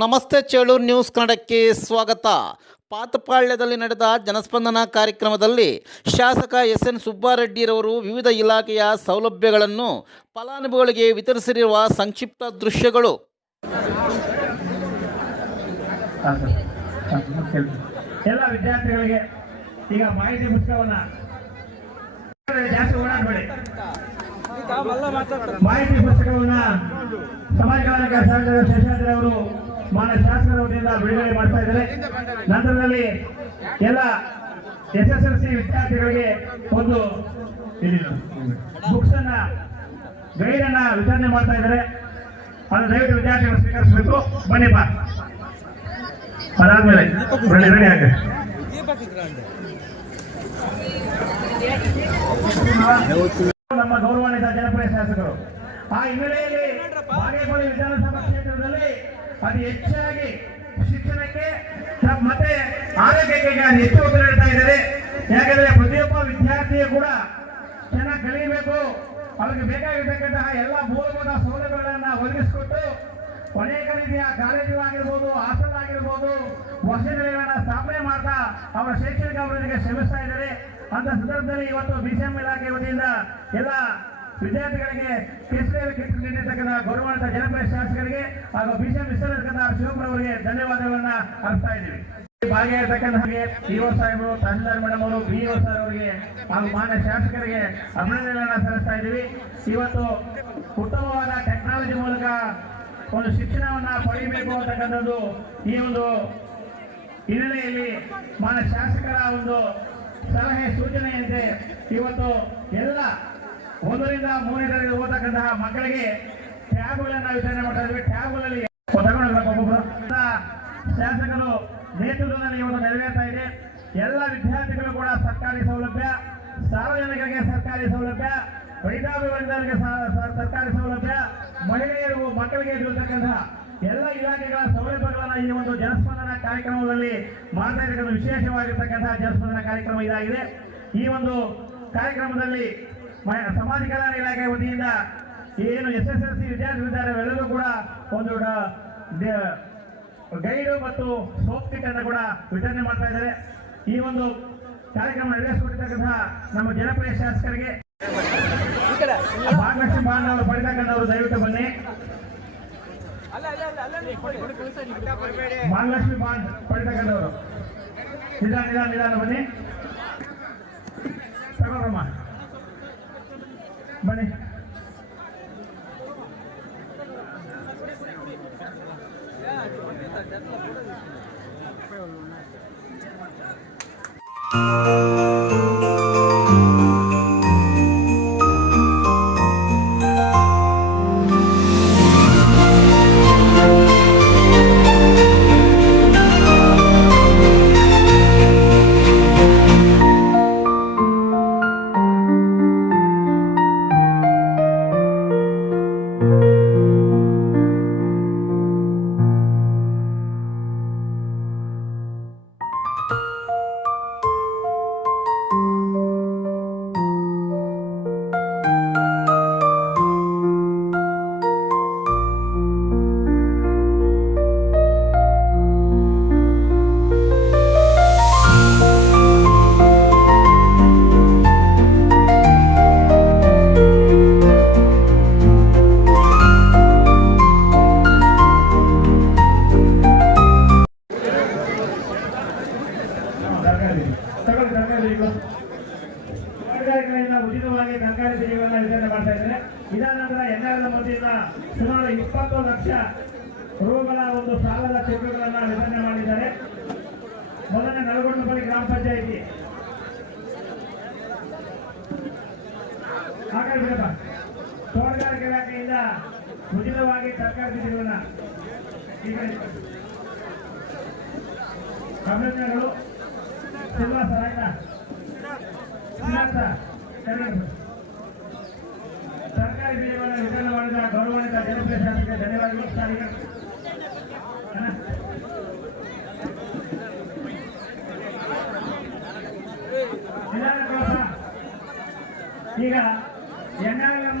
ನಮಸ್ತೆ ಚೇಳೂರು ನ್ಯೂಸ್ ಕನ್ನಡಕ್ಕೆ ಸ್ವಾಗತ. ಪಾತಪಾಳ್ಯದಲ್ಲಿ ನಡೆದ ಜನಸ್ಪಂದನ ಕಾರ್ಯಕ್ರಮದಲ್ಲಿ ಶಾಸಕ ಎಸ್.ಎನ್. ಸುಬ್ಬಾರೆಡ್ಡಿರವರು ವಿವಿಧ ಇಲಾಖೆಯ ಸೌಲಭ್ಯಗಳನ್ನು ಫಲಾನುಭವಿಗಳಿಗೆ ವಿತರಿಸಿರುವ ಸಂಕ್ಷಿಪ್ತ ದೃಶ್ಯಗಳು. ಎಲ್ಲ ವಿದ್ಯಾರ್ಥಿಗಳಿಗೆ ಈಗ ಮಾಹಿತಿ ಪುಸ್ತಕವನ್ನ ಜಾಸ್ತಿ ಓಡಾಡಬೇಡಿ. ಮಾಹಿತಿ ಪುಸ್ತಕವನ್ನ ಸಮಾಜ ಕಲ್ಯಾಣ ಸಂಘದ ಶೇಷಾದ್ರಿ ಅವರು ಮಾನ್ಯ ಶಾಸಕರ ವತಿಯಿಂದ ಬಿಡುಗಡೆ ಮಾಡ್ತಾ ಇದ್ದಾರೆ. ನಂತರದಲ್ಲಿ ಎಲ್ಲ SSLC ವಿದ್ಯಾರ್ಥಿಗಳಿಗೆ ಒಂದು ಬುಕ್ಸ್ ಅನ್ನ ಗೈಡ್ ಅನ್ನ ವಿತರಣೆ ಮಾಡ್ತಾ ಇದ್ದಾರೆ. ಅದು ದಯವಿಟ್ಟು ವಿದ್ಯಾರ್ಥಿಗಳು ಸ್ವೀಕರಿಸಬೇಕು. ಬನ್ನಿ ಬಾ. ಅದಾದ್ಮೇಲೆ ರೆಡಿ ಆಗ ನಮ್ಮ ಗೌರವಾನ್ವಿತ ಜನಪ್ರಿಯ ಶಾಸಕರು ಆ ಹಿನ್ನೆಲೆಯಲ್ಲಿ ಬಾಗೇಪಲ್ಲಿ ವಿಧಾನಸಭಾ ಕ್ಷೇತ್ರದಲ್ಲಿ ಅತಿ ಹೆಚ್ಚಾಗಿ ಶಿಕ್ಷಣಕ್ಕೆ ಮತ್ತೆ ಆರೋಗ್ಯಕ್ಕೆ ಹೆಚ್ಚು ಒತ್ತು ನೀಡ್ತಾ ಇದ್ದಾರೆ. ಯಾಕಂದ್ರೆ ಪ್ರತಿಯೊಬ್ಬ ವಿದ್ಯಾರ್ಥಿಯು ಕೂಡ ಚೆನ್ನಾಗಿ ಕಲಿಯಬೇಕು, ಅವ್ರಿಗೆ ಬೇಕಾಗಿರ್ತಕ್ಕಂತಹ ಎಲ್ಲ ಮೂಲಭೂತ ಸೌಲಭ್ಯಗಳನ್ನ ಒದಗಿಸಿಕೊಟ್ಟು ಅನೇಕ ರೀತಿಯ ಕಾಲೇಜುಗಳಾಗಿರ್ಬೋದು, ಹಾಸ್ಟೆಲ್ ಆಗಿರ್ಬೋದು, ವಸತಿಗಳನ್ನ ಸ್ಥಾಪನೆ ಮಾಡ್ತಾ ಅವರ ಶೈಕ್ಷಣಿಕ ಅಭಿವೃದ್ಧಿಗೆ ಶ್ರಮಿಸ್ತಾ ಇದ್ದಾರೆ. ಅಂತ ಸಂದರ್ಭದಲ್ಲಿ ಇವತ್ತು BCM ಇಲಾಖೆ ವತಿಯಿಂದ ಎಲ್ಲ ವಿದ್ಯಾರ್ಥಿಗಳಿಗೆ ಕೇಸರಿಯಲ್ಲಿ ಕಿಟ್ ನೀಡಿರ್ತಕ್ಕಂಥ ಗೌರವಾನ್ವಿತ ಜನಪ್ರಿಯ ಶಾಸಕರಿಗೆ ಹಾಗೂ BCM ವಿಸ್ತರಿಸತಕ್ಕಂಥ ಶಿವಪುರವರಿಗೆ ಧನ್ಯವಾದಗಳನ್ನ ಅರ್ಪಿಸ್ತಾ ಇದ್ದೀವಿ. ಭಾಗಿಯಾಗಿರ್ತಕ್ಕಂಥ PO ಸಾಹೇಬರು, ತಹಸೀಲ್ದಾರ್ ಮೇಡಮ್ ಅವರು, BO ಸರ್ ಅವರಿಗೆ ಹಾಗೂ ಮಾನ್ಯ ಶಾಸಕರಿಗೆ ಅಭಿನಂದನೆಗಳನ್ನ ಸಲ್ಲಿಸ್ತಾ ಇದ್ದೀವಿ. ಇವತ್ತು ಉತ್ತಮವಾದ ಟೆಕ್ನಾಲಜಿ ಮೂಲಕ ಒಂದು ಶಿಕ್ಷಣವನ್ನ ಪಡೆಯಬೇಕು ಅಂತಕ್ಕಂಥದ್ದು ಈ ಒಂದು ಹಿನ್ನೆಲೆಯಲ್ಲಿ ಮಾನ್ಯ ಶಾಸಕರ ಒಂದು ಸಲಹೆ ಸೂಚನೆಯಂತೆ ಇವತ್ತು ಎಲ್ಲ 1ರಿಂದ 3ನೇ ತರಗತಿ ಓದತಕ್ಕಂತಹ ಮಕ್ಕಳಿಗೆ ಟ್ಯಾಬ್ಗಳನ್ನ ವಿತರಣೆ ಮಾಡ್ತಾ ಇದ್ವಿ. ಟ್ಯಾಬ್ಗಳಲ್ಲಿ ಶಾಸಕರು ನೇತೃತ್ವದಲ್ಲಿ ಇವತ್ತು ನೆರವೇರ್ತಾ ಇದೆ. ಎಲ್ಲ ವಿದ್ಯಾರ್ಥಿಗಳು ಕೂಡ ಸರ್ಕಾರಿ ಸೌಲಭ್ಯ, ಸಾರ್ವಜನಿಕರಿಗೆ ಸರ್ಕಾರಿ ಸೌಲಭ್ಯ, ವೈದ್ಯಾಭಿ ವರ್ಗದವರಿಗೆ ಸರ್ಕಾರಿ ಸೌಲಭ್ಯ, ಮಹಿಳೆಯರಿಗೂ ಮಕ್ಕಳಿಗೆ ಇರತಕ್ಕಂತಹ ಎಲ್ಲ ಇಲಾಖೆಗಳ ಸೌಲಭ್ಯಗಳನ್ನ ಈ ಒಂದು ಜನಸ್ಪಂದನ ಕಾರ್ಯಕ್ರಮದಲ್ಲಿ ಮಾಡ್ತಾ ಇರತಕ್ಕಂಥ ವಿಶೇಷವಾಗಿರ್ತಕ್ಕಂತಹ ಜನಸ್ಪಂದನ ಕಾರ್ಯಕ್ರಮ ಇದಾಗಿದೆ. ಈ ಒಂದು ಕಾರ್ಯಕ್ರಮದಲ್ಲಿ ಸಮಾಜ ಕಲ್ಯಾಣ ಇಲಾಖೆ ವತಿಯಿಂದ ಏನು SSLC ವಿದ್ಯಾರ್ಥಿಗಳಿದ್ದಾರೆ ಅವೆಲ್ಲರೂ ಕೂಡ ಒಂದು ಗೈಡು ಮತ್ತು ಸೋಪ್ ಕಿಟ್ ಅನ್ನು ಕೂಡ ವಿತರಣೆ ಮಾಡ್ತಾ ಇದ್ದಾರೆ. ಈ ಒಂದು ಕಾರ್ಯಕ್ರಮ ನಡೆಸಿಕೊಟ್ಟಿರ್ತಕ್ಕಂತಹ ನಮ್ಮ ಜನಪ್ರಿಯ ಶಾಸಕರಿಗೆ ಭಾಗಲಕ್ಷ್ಮಿ ಬಾಂಡ್ ಅವರು ಪಡೆತಕ್ಕಂಥವರು ದಯವಿಟ್ಟು ಬನ್ನಿ. ಭಾಗಲಕ್ಷ್ಮಿ ಬಾಂಡ್ ಪಡೆತಕ್ಕಂಥವರು ನಿಧಾನ ಬನ್ನಿ. ತಗೋರಮ್ಮ ಬನ್ನಿ. ಉಚಿತವಾಗಿ ತರಕಾರಿ ಬೀಜಗಳನ್ನ ವಿತರಣೆ ಮಾಡ್ತಾ ಇದ್ದಾರೆ. ಇದಾದ ನಂತರ NRL ವತಿಯಿಂದ ಸುಮಾರು 20 ಲಕ್ಷ ರೂಗಳ ಒಂದು ಸಾಲದ ಚೆಕ್ಗಳನ್ನ ವಿತರಣೆ ಮಾಡಿದ್ದಾರೆ. ಮೊದಲನೇ ನಲಗೊಂಡಪಲ್ಲಿ ಗ್ರಾಮ ಪಂಚಾಯಿತಿ ತೋಟಗಾರಿಕೆ ಇಲಾಖೆಯಿಂದ ಉಚಿತವಾಗಿ ತರಕಾರಿ ಬೀಜಗಳನ್ನ ಅಭಿನಂದನೆಗಳು. ಶ್ರೀನಿವಾಸ ಆಯ್ತಾ ಸರ್ಕಾರಿ ಬೀಜಗಳನ್ನು ವಿತರಣೆ ಮಾಡಿದ ಗೌರವಾನ್ವಿತ ಜನಪ್ರಿಯ ಶಾಸಕರಿಗೆ ಧನ್ಯವಾದಗಳು. ಈಗ NRL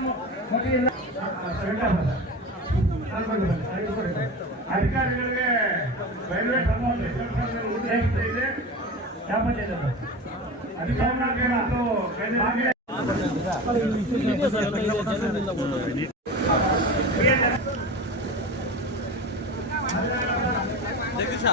ವತಿಯಿಂದ ಅಧಿಕಾರಿಗಳಿಗೆ ರೈಲ್ವೆ ಕ್ರಮವನ್ನು ಉದ್ದೇಶಿಸ್ತಾ ಇದೆ. ಯಾವ ಪಂಚಾಯತ್ ಅದು? ಅಧಿಕಾರಿಗಳಿಗೆ ಮತ್ತು ರೈಲ್ವೆ ಜಗದೀಶ